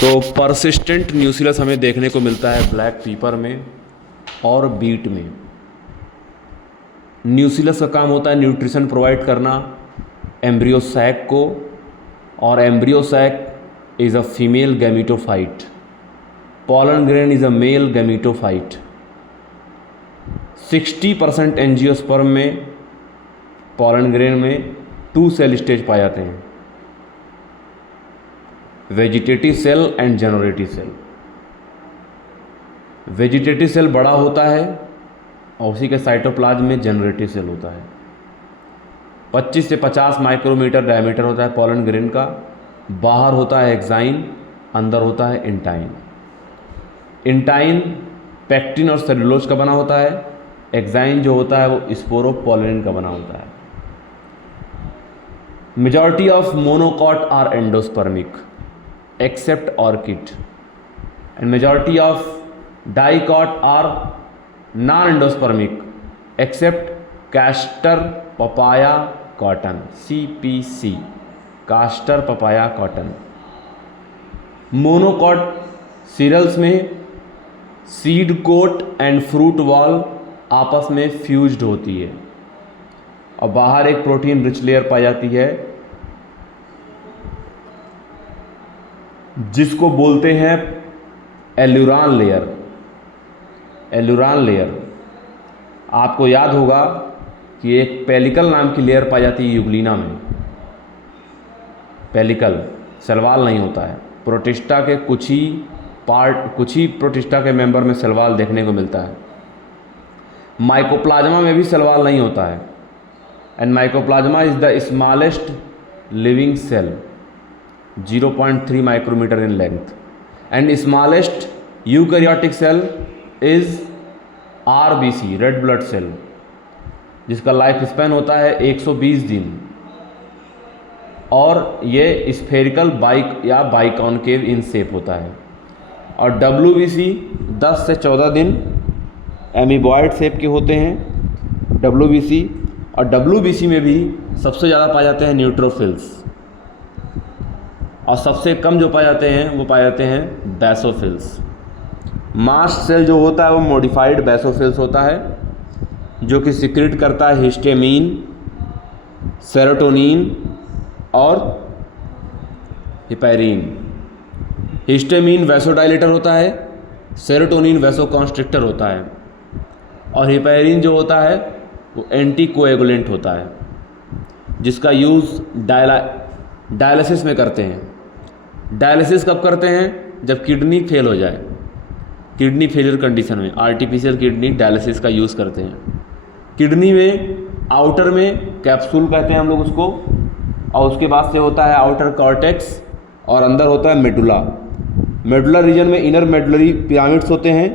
तो परसिस्टेंट न्यूसिलस हमें देखने को मिलता है ब्लैक पीपर में और बीट में। न्यूसिलस का काम होता है न्यूट्रिशन प्रोवाइड करना एम्ब्रियो सैक को, और embryo sac is a female gametophyte. Pollen grain is a male gametophyte. 60% angiosperm में, पॉलन ग्रेन में 2 सेल स्टेज पाए जाते हैं, vegetative cell and generative cell. Vegetative cell बड़ा होता है और उसी के साइटोप्लाज्म में जनरेटिव सेल होता है। 25 से 50 माइक्रोमीटर डायमीटर होता है पॉलन ग्रेन का। बाहर होता है एक्साइन, अंदर होता है इंटाइन। इंटाइन पैक्टिन और सेलुलोज का बना होता है। एक्साइन जो होता है वो स्पोरोपोलिन का बना होता है। Majority of monocot are endospermic except orchid, and majority of dicot are non-endospermic except castor papaya cotton, CPC, castor papaya cotton। Monocot cereals में seed coat and fruit wall आपस में फ्यूज्ड होती है और बाहर एक प्रोटीन रिच लेयर पाई जाती है जिसको बोलते हैं एल्यूरान लेयर। एल्यूरान लेयर आपको याद होगा कि एक पेलिकल नाम की लेयर पाई जाती है यूग्लिना में। पेलिकल सेलवाल नहीं होता है। प्रोटिस्टा के कुछ ही प्रोटिस्टा के मेंबर में सेलवाल देखने को मिलता है। माइकोप्लाज्मा में भी सेलवाल नहीं होता है। And mycoplasma is the smallest living cell, 0.3 micrometer in length, and smallest eukaryotic cell is RBC, red blood cell, जिसका लाइफ स्पैन होता है 120 दिन और ये स्फेरिकल बाइक या बाइकॉनकेव इन शेप होता है। और WBC 10 से 14 दिन एमीबॉयड शेप के होते हैं WBC। और WBC में भी सबसे ज़्यादा पाए जाते हैं न्यूट्रोफिल्स और सबसे कम जो पाए जाते हैं वो पाए जाते हैं बेसोफिल्स। मास्ट सेल जो होता है वो मॉडिफाइड बेसोफिल्स होता है जो कि सिक्रेट करता है हिस्टामिन, सेरोटोनिन और हिपैरिन। हिस्टामिन वैसोडाइलेटर होता है, सेरोटोनिन वैसोकॉन्स्ट्रिक्टर होता है और हिपैरिन जो होता है वो एंटीकोएगुलेंट होता है जिसका यूज़ डायलिसिस में करते हैं। डायलिसिस कब करते हैं? जब किडनी फेल हो जाए, किडनी फेलियर कंडीशन में आर्टिफिशियल किडनी डायलिसिस का यूज़ करते हैं। किडनी में आउटर में कैप्सूल कहते हैं हम लोग उसको, और उसके बाद से होता है आउटर कॉर्टेक्स और अंदर होता है मेडुला। मेडुलर रीजन में इनर मेडुलरी पिरामिड्स होते हैं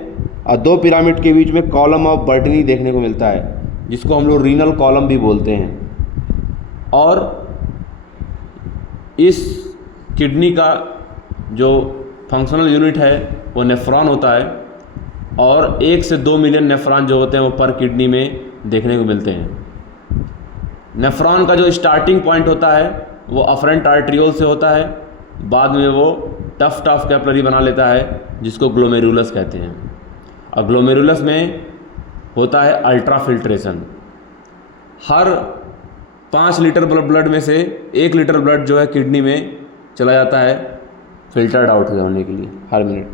और 2 पिरामिड के बीच में कॉलम ऑफ बर्टनी देखने को मिलता है जिसको हम लोग रीनल कॉलम भी बोलते हैं। और इस किडनी का जो फंक्शनल यूनिट है वो नेफ्रॉन होता है और 1 से 2 मिलियन नेफ्रॉन जो होते हैं वो पर किडनी में देखने को मिलते हैं। नेफ्रॉन का जो स्टार्टिंग पॉइंट होता है वो अफरेंट आर्ट्रियोल से होता है, बाद में वो टफ्ट ऑफ कैपिलरी बना लेता है जिसको ग्लोमेरुलस कहते हैं। और ग्लोमेरुलस में होता है अल्ट्रा फिल्ट्रेशन। हर 5 लीटर ब्लड में से 1 लीटर ब्लड जो है किडनी में चला जाता है फिल्टर्ड आउट होने के लिए हर मिनट।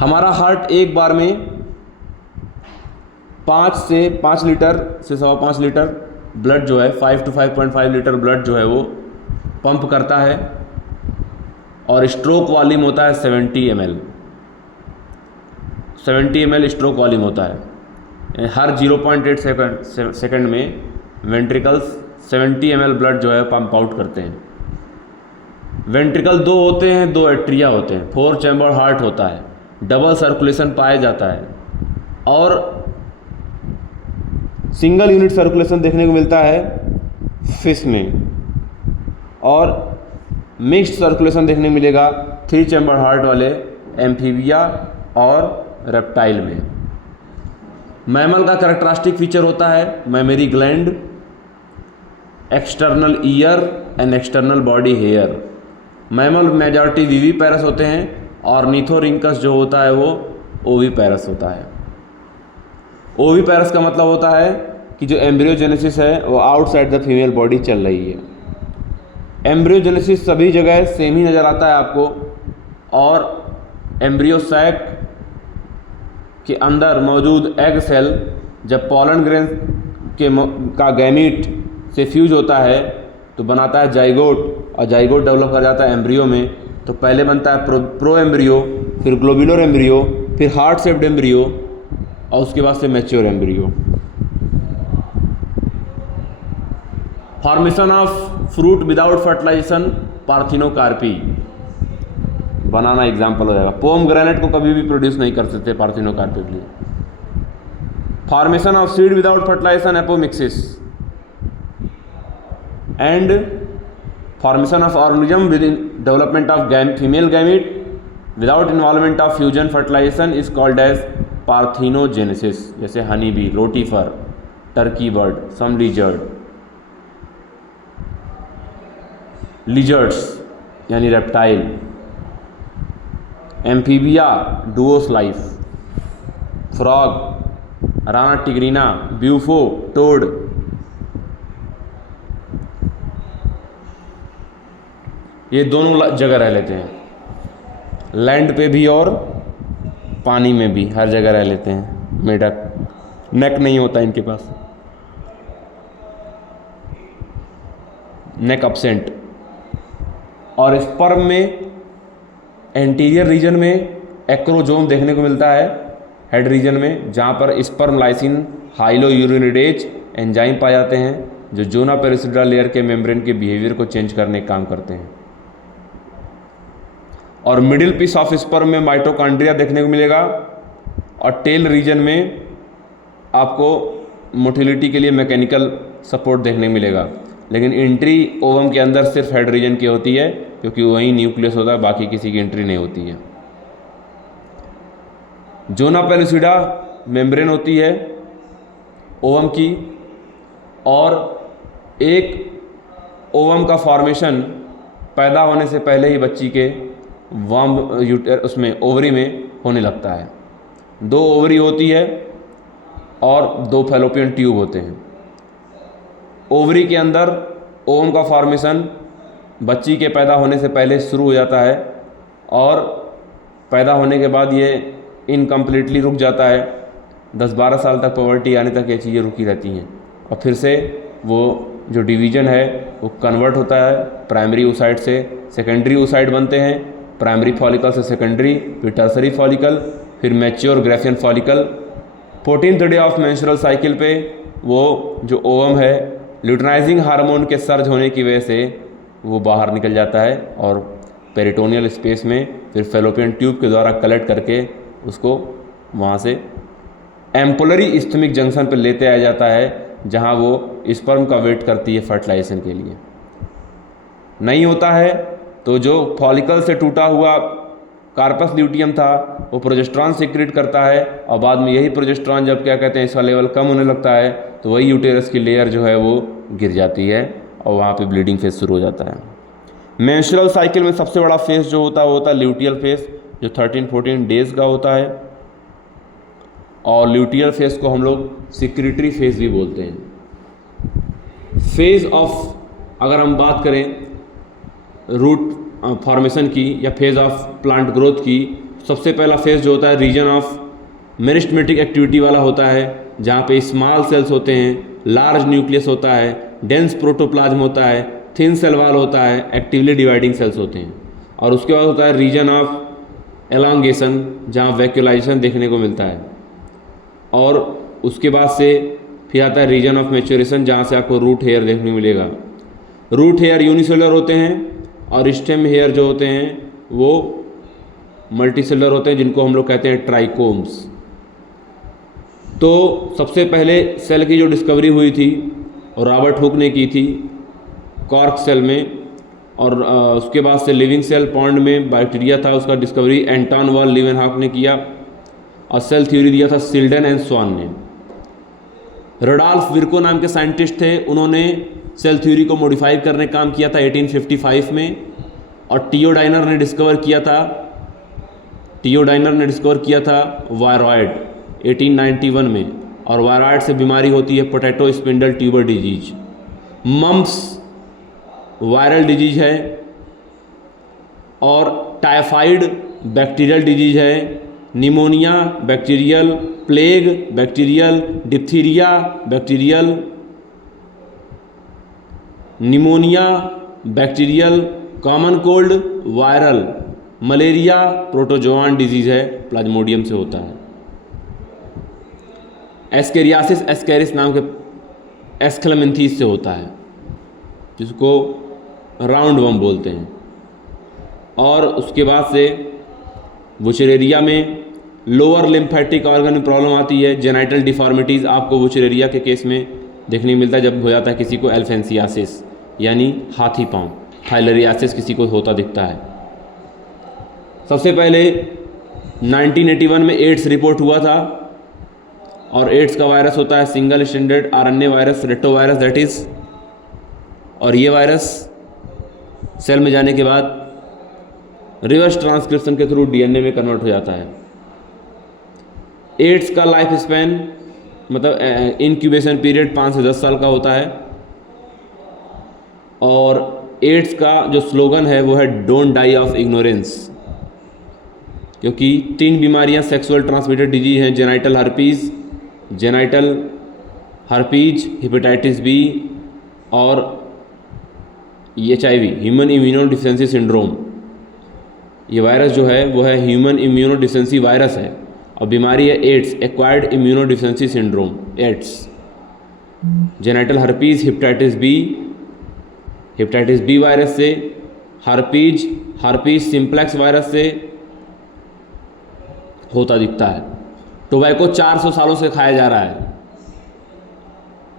हमारा हार्ट एक बार में 5 लीटर से 5.25 लीटर ब्लड जो है 5 to 5.5 लीटर ब्लड जो है वो पंप करता है और स्ट्रोक वॉल्यूम होता है 70 ml। 70 ml स्ट्रोक वॉल्यूम होता है। हर 0.8 सेकंड में वेंट्रिकल्स 70 ml ब्लड जो है पंप आउट करते हैं। वेंट्रिकल 2 होते हैं, 2 एट्रिया होते हैं, 4 चैम्बर हार्ट होता है, डबल सर्कुलेशन पाया जाता है और सिंगल यूनिट सर्कुलेशन देखने को मिलता है फिश में और मिक्स्ड सर्कुलेशन देखने को मिलेगा 3 चैम्बर हार्ट वाले एम्फीबिया और रेप्टाइल में। मैमल का कैरेक्टरिस्टिक फीचर होता है mammary gland, external ear and external body hair. Mammal majority viviparous होते हैं और निथोरिंकस जो होता है वो ओविपेरस होता है। ओविपेरस का मतलब होता है कि जो एम्ब्रियोजेनेसिस है वो आउटसाइड द फीमेल बॉडी चल रही है। एम्ब्रियोजेनेसिस सभी जगह सेम ही नज़र आता है आपको, और एम्ब्रियो सैक के अंदर मौजूद एग सेल जब पॉलन ग्रेन का गैमीट से फ्यूज होता है तो बनाता है जाइगोट, और जाइगोट डेवलप कर जाता है एम्ब्रियो में। तो पहले बनता है प्रो एम्ब्रियो, फिर ग्लोबुलर एम्ब्रियो, फिर हार्ट शेप्ड एम्ब्रियो, और उसके बाद से mature embryo. Formation of fruit without fertilization parthenocarpy, banana example हो जाएगा। पोमग्रेनेट को कभी भी प्रोड्यूस नहीं कर सकते पार्थिनोकार्पी के लिए। Formation of seed without fertilization apomixis, and formation of organism within development of female gamete without involvement of fusion fertilization is called as parthenogenesis. जैसे honey bee, rotifer, turkey bird, some lizards यानी reptile, amphibia, डुओस लाइफ, frog, Rana tigrina, Bufo, toad. ये दोनों जगह रह लेते हैं, लैंड पे भी और पानी में भी, हर जगह रह लेते हैं। मेढक, नेक नहीं होता इनके पास, नेक अब्सेंट। और स्पर्म में एंटीरियर रीजन में एक्रोजोम देखने को मिलता है हेड रीजन में, जहाँ पर स्पर्म लाइसिन हाइलोयूरिनिडेज एंजाइम पाए जाते हैं जो जोना पेरिसिडा लेयर के मेम्ब्रेन के बिहेवियर को चेंज करने का काम करते हैं। और मिडिल पीस ऑफ स्पर्म में माइटोकॉन्ड्रिया देखने को मिलेगा, और टेल रीजन में आपको मोटिलिटी के लिए मैकेनिकल सपोर्ट देखने को मिलेगा। लेकिन एंट्री ओवम के अंदर सिर्फ हेड रीजन की होती है, क्योंकि वहीं न्यूक्लियस होता है, बाकी किसी की एंट्री नहीं होती है। जोना पेलिसिडा मेम्ब्रेन होती है ओवम की, और एक ओवम का फॉर्मेशन पैदा होने से पहले ही बच्ची के वार्म उसमें ओवरी में होने लगता है। 2 ओवरी होती है और 2 फैलोपियन ट्यूब होते हैं। ओवरी के अंदर ओवम का फॉर्मेशन बच्ची के पैदा होने से पहले शुरू हो जाता है, और पैदा होने के बाद ये इनकम्प्लीटली रुक जाता है। 10-12 साल तक पॉवर्टी आने तक ये चीज़ें रुकी रहती हैं, और फिर से वो जो डिवीज़न है वो कन्वर्ट होता है प्राइमरी oocyte से सेकेंडरी oocyte बनते हैं, प्राइमरी फॉलिकल से सेकेंडरी, फिर टर्सरी फॉलिकल, फिर mature Graafian follicle. 14th day of menstrual cycle पे वो जो ओवम है ल्यूटेनाइजिंग हार्मोन के सर्ज होने की वजह से वो बाहर निकल जाता है, और पेरिटोनियल स्पेस में फिर फैलोपियन ट्यूब के द्वारा कलेक्ट करके उसको वहाँ से एम्पुलरी इस्थमिक जंक्शन पर लेते आया जाता है, जहाँ वो स्पर्म का वेट करती है फर्टिलाइजेशन के लिए। नहीं होता है तो जो फॉलिकल से टूटा हुआ कार्पस ल्यूटियम था वो प्रोजेस्टेरॉन सीक्रेट करता है, और बाद में यही प्रोजेस्टेरॉन जब क्या कहते हैं इसका लेवल कम होने लगता है तो वही यूटेरस की लेयर जो है वो गिर जाती है, और वहाँ पे ब्लीडिंग फेज शुरू हो जाता है। मेंस्ट्रुअल साइकिल में सबसे बड़ा फेज जो होता है वो होता है ल्यूटियल फेज, जो 13-14 डेज का होता है, और ल्यूटियल फेज को हम लोग सिक्रेटरी फेज भी बोलते हैं। फेज ऑफ अगर हम बात करें रूट फॉर्मेशन की या फेज ऑफ प्लांट ग्रोथ की, सबसे पहला फेज जो होता है रीजन ऑफ मेरिस्टेमेटिक एक्टिविटी वाला होता है, जहाँ पे स्मॉल सेल्स होते हैं, लार्ज न्यूक्लियस होता है, डेंस प्रोटोप्लाज्म होता है, थिन सेल वॉल होता है, एक्टिवली डिवाइडिंग सेल्स होते हैं। और उसके बाद होता है रीजन ऑफ एलोंगेशन, जहाँ वैक्यूलाइजेशन देखने को मिलता है, और उसके बाद से फिर आता है रीजन ऑफ मैच्योरेशन, जहाँ से आपको रूट हेयर देखने को मिलेगा। रूट हेयर यूनिसेलुलर होते हैं, और स्टेम हेयर जो होते हैं वो मल्टीसेलुलर होते हैं, जिनको हम लोग कहते हैं ट्राइकोम्स। तो सबसे पहले सेल की जो डिस्कवरी हुई थी और रॉबर्ट हुक ने की थी कॉर्क सेल में, और उसके बाद से लिविंग सेल पॉन्ड में बैक्टीरिया था, उसका डिस्कवरी एंटॉन वॉन लीवेनहॉक ने किया, और सेल थ्योरी दिया था सिल्डन एंड स्वान ने। रोडॉल्फ विर्को नाम के साइंटिस्ट थे, उन्होंने सेल थ्योरी को मॉडिफाई करने का काम किया था 1855 में, और टियोडाइनर ने डिस्कवर किया था वायरॉइड 1891 में, और वायरॉइड से बीमारी होती है potato spindle tuber disease. Mumps viral disease है, और टाइफाइड बैक्टीरियल डिजीज है, pneumonia bacterial, plague bacterial, diphtheria bacterial, pneumonia bacterial, common cold viral, malaria protozoan disease है, प्लाज्मोडियम से होता है। एस्केरियासिस एस्केरिस नाम के एस्क्लेमेंथीस से होता है, जिसको राउंड वर्म बोलते हैं। और उसके बाद से वुचरेरिया में लोअर लिम्फेटिक ऑर्गन में प्रॉब्लम आती है। जेनाइटल डिफॉर्मिटीज़ आपको वुचरेरिया के केस में देखने मिलता है जब हो जाता है किसी को एल्फेंसियासिस यानी हाथी पाँव। फाइलेरियासिस किसी को होता दिखता है। सबसे पहले 1981 में एड्स रिपोर्ट हुआ था, और एड्स का वायरस होता है single standard RNA virus, retrovirus that is. और ये वायरस सेल में जाने के बाद रिवर्स ट्रांसक्रिप्शन के थ्रू डीएनए में कन्वर्ट हो जाता है। एड्स का लाइफ स्पैन मतलब इनक्यूबेशन पीरियड 5 से 10 साल का होता है। और एड्स का जो स्लोगन है वो है डोंट डाई ऑफ इग्नोरेंस, क्योंकि 3 बीमारियां सेक्सुअल ट्रांसमिटेड डिजीज हैं, जेनाइटल हर्पीज, हेपेटाइटिस बी और HIV human immuno deficiency syndrome. ये वायरस जो है वो है ह्यूमन इम्यूनो डिफिशिएंसी वायरस है, और बीमारी है AIDS, acquired immuno deficiency syndrome AIDS. Genital herpes hepatitis B virus से, हर्पीज सिंप्लेक्स वायरस से होता दिखता है। टोबैको 400 सालों से खाया जा रहा है,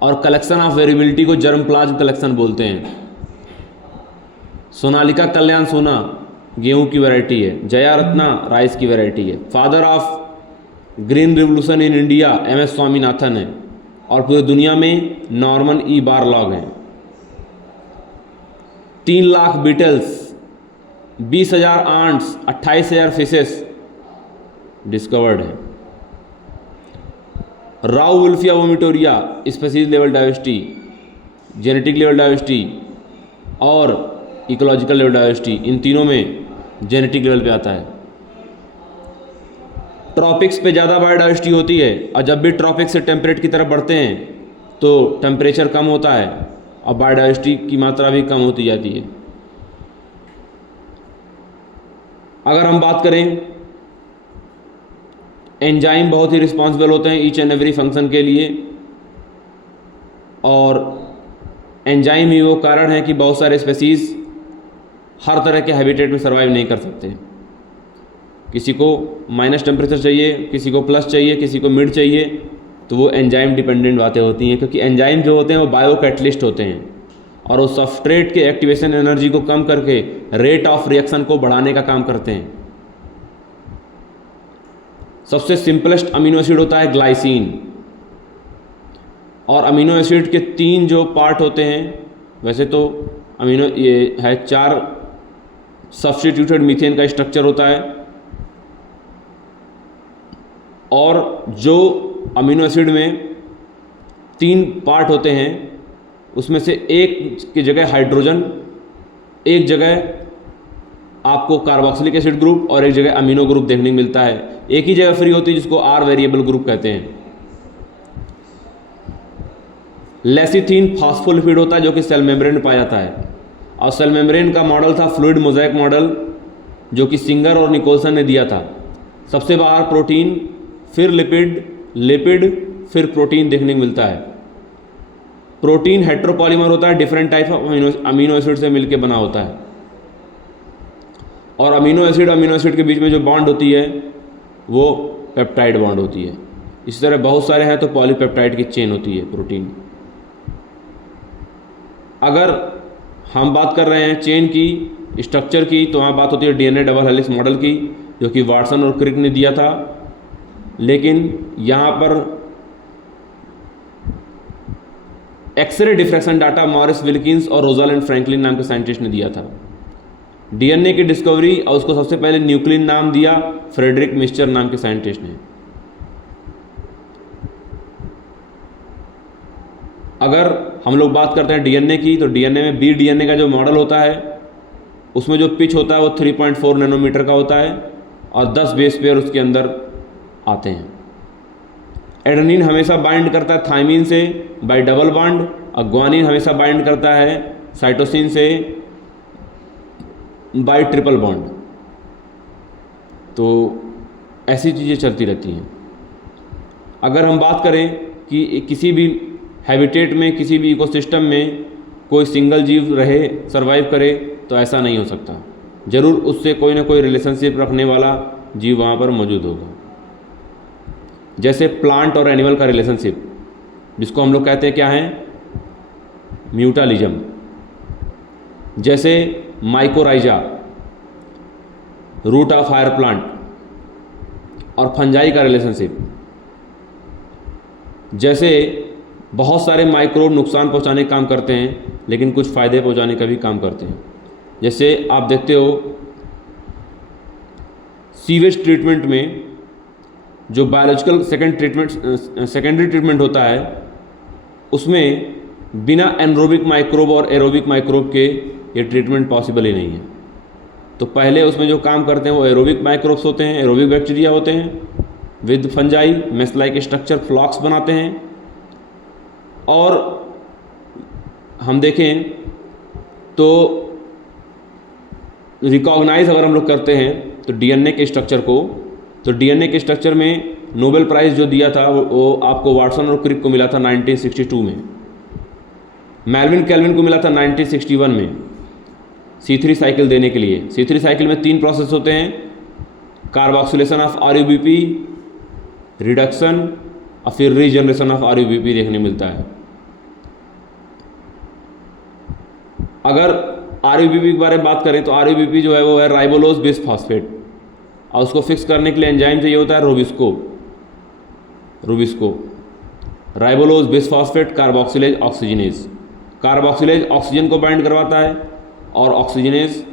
और कलेक्शन ऑफ वेरिएबिलिटी को जर्म प्लाज्म कलेक्शन बोलते हैं। सोनालिका कल्याण सोना गेहूं की वैरायटी है, जया रत्ना राइस की वैरायटी है। Father of green revolution in India MS Swaminathan है, और पूरी दुनिया में नॉर्मन E बारलॉग हैं। 3 lakh beetles, 20,000 ants, 28,000 fishes discovered है। Rauvolfia vomitoria species level diversity, genetic level diversity और इकोलॉजिकल लेवल डाइवर्सिटी, इन तीनों में जेनेटिक लेवल पे आता है। ट्रॉपिक्स पे ज़्यादा बायोडाइवर्सिटी होती है, और जब भी ट्रॉपिक से टेम्परेट की तरफ बढ़ते हैं तो टेम्परेचर कम होता है और बायोडाइवर्सिटी की मात्रा भी कम होती जाती है। अगर हम बात करें, एंजाइम बहुत ही रिस्पॉन्सिबल होते हैं ईच एंड एवरी फंक्शन के लिए, और एंजाइम ही वो कारण है कि बहुत सारे स्पेसीज हर तरह के हैबिटेट में सर्वाइव नहीं कर सकते। किसी को माइनस टेम्परेचर चाहिए, किसी को प्लस चाहिए, किसी को मिड चाहिए, तो वो एंजाइम डिपेंडेंट बातें होती हैं, क्योंकि एंजाइम जो होते हैं वो बायो कैटलिस्ट होते हैं, और वो सबस्ट्रेट के एक्टिवेशन एनर्जी को कम करके रेट ऑफ रिएक्शन को बढ़ाने का काम करते हैं। सबसे सिंपलेस्ट अमीनो एसिड होता है ग्लाइसिन, और अमीनो एसिड के 3 जो पार्ट होते हैं, वैसे तो अमीनो ये है 4 सब्स्टिट्यूटेड मीथेन का स्ट्रक्चर होता है, और जो अमीनो एसिड में 3 पार्ट होते हैं उसमें से एक की जगह हाइड्रोजन, एक जगह आपको कार्बोक्सिलिक एसिड ग्रुप और एक जगह अमीनो ग्रुप देखने को मिलता है। एक ही जगह फ्री होती है जिसको R वेरिएबल ग्रुप कहते हैं। लेसिथिन फॉस्फोलिपिड होता है जो कि सेल मेम्ब्रेन में पाया जाता है, और सेल मेम्ब्रेन का मॉडल था फ्लूइड मोज़ेक मॉडल, जो कि सिंगर और निकोलसन ने दिया था। सबसे बाहर प्रोटीन, फिर लिपिड फिर प्रोटीन देखने को मिलता है। प्रोटीन हेट्रोपॉलीमर होता है, different type of amino acid से मिलकर बना होता है, और अमीनो एसिड के बीच में जो बॉन्ड होती है वो पेप्टाइड बॉन्ड होती है। इसी तरह बहुत सारे हैं तो पॉलीपेप्टाइड की चेन होती है प्रोटीन। अगर हम बात कर रहे हैं चेन की, स्ट्रक्चर की, तो वहाँ बात होती है DNA डबल हेलिक्स मॉडल की, जो कि वाटसन और क्रिक ने दिया था। लेकिन यहाँ पर X ray diffraction data Maurice Wilkins और रोजालिंड फ्रैंकलिन नाम के साइंटिस्ट ने दिया था। डीएनए की डिस्कवरी और उसको सबसे पहले न्यूक्लिन नाम दिया फ्रेडरिक मिस्चर नाम के साइंटिस्ट ने। अगर हम लोग बात करते हैं डीएनए की, तो डीएनए में बी डीएनए का जो मॉडल होता है उसमें जो पिच होता है वो 3.4 नैनोमीटर का होता है और 10 बेस पेयर उसके अंदर आते हैं। एडेनिन हमेशा बाइंड करता है थाइमिन से बाय डबल बॉन्ड और ग्वानिन हमेशा बाइंड करता है साइटोसिन से बाय ट्रिपल बॉन्ड। तो ऐसी चीज़ें चलती रहती हैं। अगर हम बात करें कि किसी भी हैबिटेट में, किसी भी इकोसिस्टम में कोई सिंगल जीव रहे, सरवाइव करे, तो ऐसा नहीं हो सकता। ज़रूर उससे कोई ना कोई रिलेशनशिप रखने वाला जीव वहाँ पर मौजूद होगा। जैसे प्लांट और एनिमल का रिलेशनशिप, जिसको हम लोग कहते हैं क्या है, म्यूटालिज्म। जैसे mycorrhiza, root of higher plant, और फंजाई का रिलेशनशिप। जैसे बहुत सारे माइक्रोब नुकसान पहुंचाने का काम करते हैं, लेकिन कुछ फ़ायदे पहुंचाने का भी काम करते हैं। जैसे आप देखते हो सीवेज ट्रीटमेंट में जो बायोलॉजिकल सेकेंडरी ट्रीटमेंट होता है, उसमें बिना एनरोबिक माइक्रोब और एरोबिक माइक्रोब के ये ट्रीटमेंट पॉसिबल ही नहीं है। तो पहले उसमें जो काम करते हैं वो एरोबिक माइक्रोब्स होते हैं, एरोबिक बैक्टीरिया होते हैं, with fungi mesh like structure flocs बनाते हैं। और हम देखें तो रिकॉग्नाइज अगर हम लोग करते हैं तो डीएनए के स्ट्रक्चर को, तो डीएनए के स्ट्रक्चर में नोबेल प्राइज़ जो दिया था वो आपको वाटसन और क्रिक को मिला था 1962 में। मेल्विन केल्विन को मिला था 1961 में C3 साइकिल देने के लिए। C3 साइकिल में 3 प्रोसेस होते हैं, कार्बोक्सिलेशन ऑफ RUBP, रिडक्शन और फिर रीजनरेशन ऑफ RUBP देखने मिलता है। अगर RUBP के बारे में बात करें तो RUBP जो है वो है राइबोलोज बेस फॉस्फेट, और उसको फिक्स करने के लिए एंजाइम चाहिए होता है rubisco. राइबोलोज base phosphate carboxylase oxygenase. Carboxylase oxygen को बाइंड करवाता है और ऑक्सीजनेज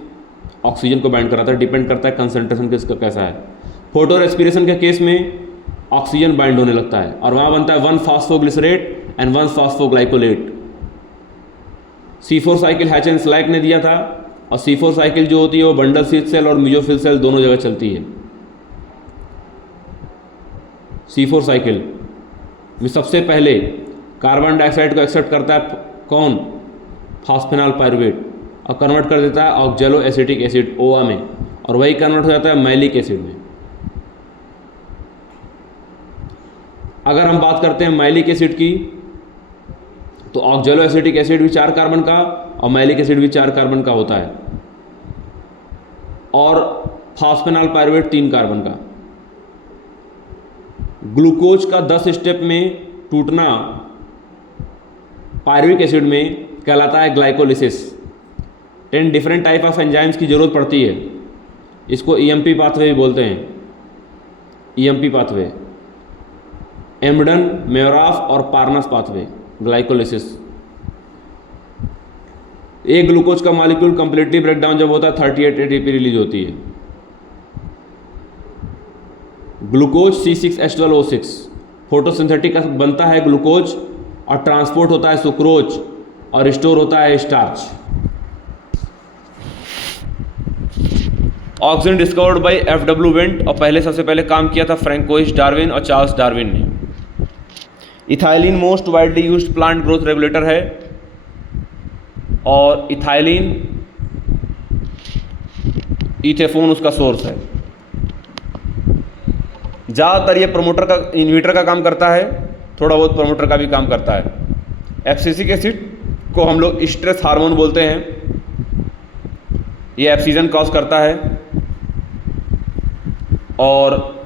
ऑक्सीजन को बाइंड कराता है, डिपेंड करता है कंसंट्रेशन किसका कैसा है। फोटो रेस्पिरेशन के केस में ऑक्सीजन बाइंड होने लगता है और वहाँ बनता है 1 phosphoglycerate and 1 phosphoglycolate. C4 cycle hatch and slack ने दिया था, और C4 साइकिल जो होती है वो बंडल स्विच सेल और मिजोफिल सेल दोनों जगह चलती है। C4 साइकिल में सबसे पहले कार्बन डाइऑक्साइड को एक्सेप्ट करता है कौन, फॉस्फेनॉल पायरुवेट, और कन्वर्ट कर देता है ऑक्जेलो एसिटिक एसिड OA में, और वही कन्वर्ट हो जाता है मैलिक एसिड में। अगर हम बात करते हैं मैलिक एसिड की, तो ऑक्जेलो एसिटिक एसिड भी 4 कार्बन का और मैलिक एसिड भी 4 कार्बन का होता है, और फॉस्फेनॉल पायरुवेट 3 कार्बन का। ग्लूकोज का 10 स्टेप में टूटना पायरुविक एसिड में कहलाता है glycolysis. 10 different type of enzymes की ज़रूरत पड़ती है, इसको EMP पाथवे भी बोलते हैं। EMP पाथवे, एम्बडन, मेयोराफ और पार्नस पाथवे, ग्लाइकोलिसिस। एक ग्लूकोज का मॉलिक्यूल कंप्लीटली ब्रेकडाउन जब होता है 38 ATP रिलीज होती है। ग्लूकोज C6H12O6 फोटोसिंथेटिक बनता है ग्लूकोज, और ट्रांसपोर्ट होता है सुक्रोज, और स्टोर होता है starch. Oxygen discovered by FW went, और पहले सबसे पहले काम किया था फ्रैंकोइस डार्विन और चार्ल्स डार्विन ने। Ethylene most widely used plant growth regulator है, और इथाइलिन इथेफोन उसका सोर्स है। ज़्यादातर ये प्रमोटर का, इन्हीबिटर का काम करता है, थोड़ा बहुत प्रमोटर का भी काम करता है। एब्सिसिक एसिड को हम लोग स्ट्रेस हार्मोन बोलते हैं, ये एब्सिजन कॉज करता है, और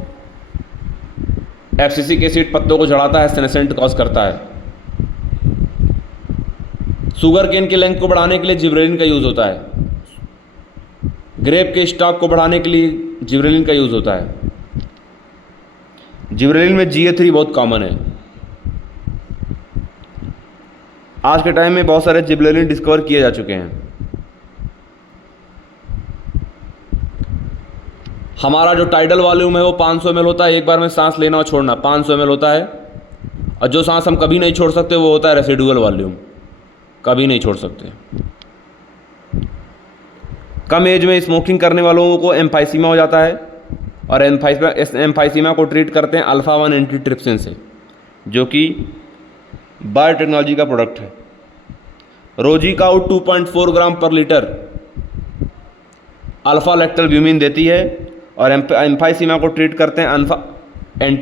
एब्सिसिक एसिड पत्तों को झड़ाता है, सेनेसेंट कॉज करता है। शुगर केन की लेंथ को बढ़ाने के लिए जिब्रेलिन का यूज़ होता है। ग्रेप के स्टॉक को बढ़ाने के लिए जिब्रेलिन का यूज़ होता है। जिब्रेलिन में GA3 बहुत कॉमन है। आज के टाइम में बहुत सारे जिब्रेलिन डिस्कवर किए जा चुके हैं। हमारा जो टाइडल वॉल्यूम है वो 500 ml होता है, एक बार में सांस लेना और छोड़ना 500 ml होता है। और जो सांस हम कभी नहीं छोड़ सकते वो होता है रेसिडुअल वॉल्यूम, कभी नहीं छोड़ सकते। कम एज में स्मोकिंग करने वालों को एम्फाइसीमा हो जाता है, और एम्फाइसीमा को ट्रीट करते हैं अल्फ़ा 1 एंटीट्रिप्सिन से, जो कि बायोटेक्नोलॉजी का प्रोडक्ट है। रोजीकाउट 2.4 ग्राम पर लीटर अल्फ़ा लैक्टलब्यूमिन देती है, और एम्फाइसीमा को ट्रीट करते हैं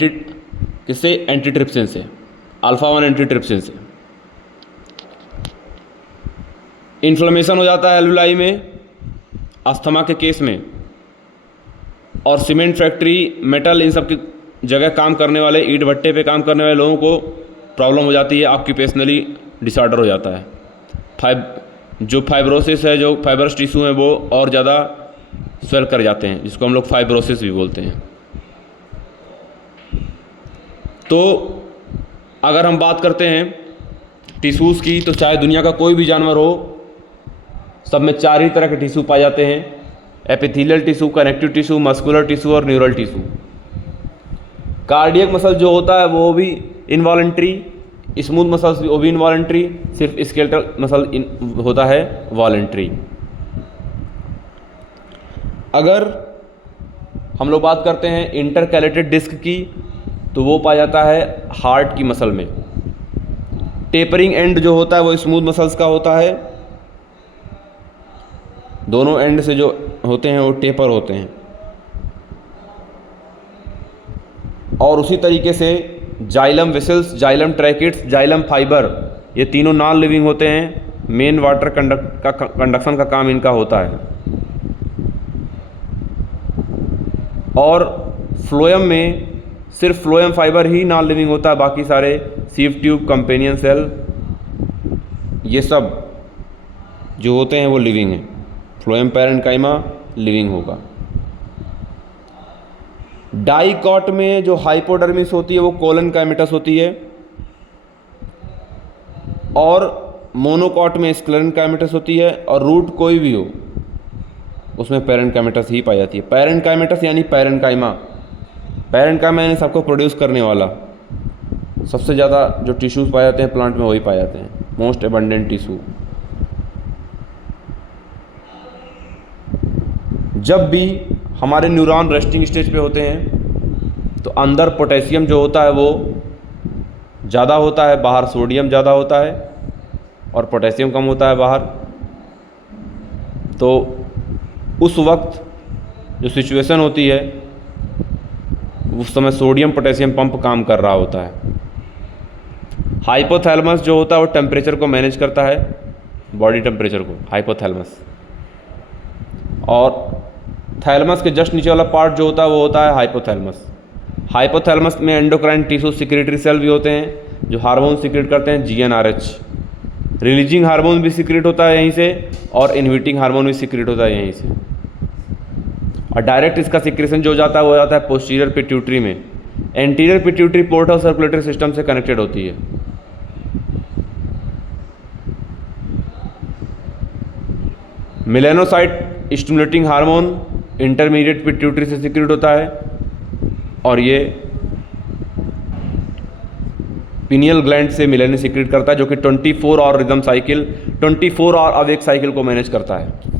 किससे? एंटीट्रिप्सिन से, अल्फ़ा 1 एंटीट्रिप्सिन से। इन्फ्लेमेशन हो जाता है एल्वुलाई में अस्थमा के केस में, और सीमेंट फैक्ट्री, मेटल, इन सब की जगह काम करने वाले, ईंट भट्टे पे काम करने वाले लोगों को प्रॉब्लम हो जाती है, ऑक्यूपेशनली डिसऑर्डर हो जाता है। जो फाइब्रोसिस है, जो फाइबरस टिश्यू हैं, वो और ज़्यादा स्वेल कर जाते हैं, जिसको हम लोग फाइब्रोसिस भी बोलते हैं। तो अगर हम बात करते हैं टिश्यूज़ की, तो चाहे दुनिया का कोई भी जानवर हो, सब में 4 ही तरह के टिश्यू पाए जाते हैं: epithelial tissue, connective tissue, muscular tissue और न्यूरल टिश्यू। कार्डियक मसल जो होता है वो भी इनवॉलेंट्री, स्मूथ मसल्स वो भी इनवॉलेंट्री, सिर्फ स्केलेटल मसल होता है वॉलेंट्री। अगर हम लोग बात करते हैं इंटरकैलेटेड डिस्क की, तो वो पाया जाता है हार्ट की मसल में। टेपरिंग एंड जो होता है वो स्मूथ मसल्स का होता है, दोनों एंड से जो होते हैं वो टेपर होते हैं। और उसी तरीके से xylem vessels, xylem tracheids, xylem fibre, ये तीनों नॉन लिविंग होते हैं। मेन वाटर कंडक्शन का काम इनका होता है। और फ्लोएम में सिर्फ फ्लोएम फाइबर ही नॉन लिविंग होता है, बाकी सारे सीव ट्यूब, कंपेनियन सेल, ये सब जो होते हैं वो लिविंग हैं। फ्लोएम पैरेन्काइमा लिविंग होगा। डाइकॉट में जो हाइपोडर्मिस होती है वो कोलन काइमेटस होती है, और मोनोकॉट में स्क्लेरन काइमेटस होती है, और रूट कोई भी हो उसमें पैरेन्काइमेटस ही पाई जाती है। पैरेन्काइमेटस यानी पैरेन्काइमा, पैरेन्काइमा यानी सबको प्रोड्यूस करने वाला। सबसे ज़्यादा जो टिश्यूज़ पाए जाते हैं प्लांट में वही पाए जाते हैं, मोस्ट एबंडेंट टिश्यू। जब भी हमारे न्यूरॉन रेस्टिंग स्टेज पे होते हैं तो अंदर पोटेशियम जो होता है वो ज़्यादा होता है, बाहर सोडियम ज़्यादा होता है, और पोटेशियम कम होता है बाहर। तो उस वक्त जो सिचुएशन होती है उस समय सोडियम पोटेशियम पंप काम कर रहा होता है। हाइपोथैलेमस जो होता है वो टेम्परेचर को मैनेज करता है, बॉडी टेम्परेचर को, हाइपोथैलेमस। और थैलेमस के जस्ट नीचे वाला पार्ट जो होता है वो होता है हाइपोथैलेमस। हाइपोथैलेमस में एंडोक्राइन टिश्यू सिक्रेटरी सेल भी होते हैं जो हार्मोन सिक्रेट करते हैं, GnRH। रिलीजिंग हार्मोन भी सिक्रेट होता है यहीं से, और इनहिबिटिंग हार्मोन भी सिक्रेट होता है यहीं से। और डायरेक्ट इसका सिक्रेशन जो जाता है वो जाता है पोस्टीरियर पिट्यूटरी में। Anterior pituitary portal circulatory system से कनेक्टेड होती है। Melanocyte stimulating hormone intermediate pituitary से सिक्रेट होता है, और ये पिनियल ग्लैंड से मेलानिन सिक्रेट करता है, जो कि 24 hour rhythm cycle, 24 hour awake cycle को मैनेज करता है।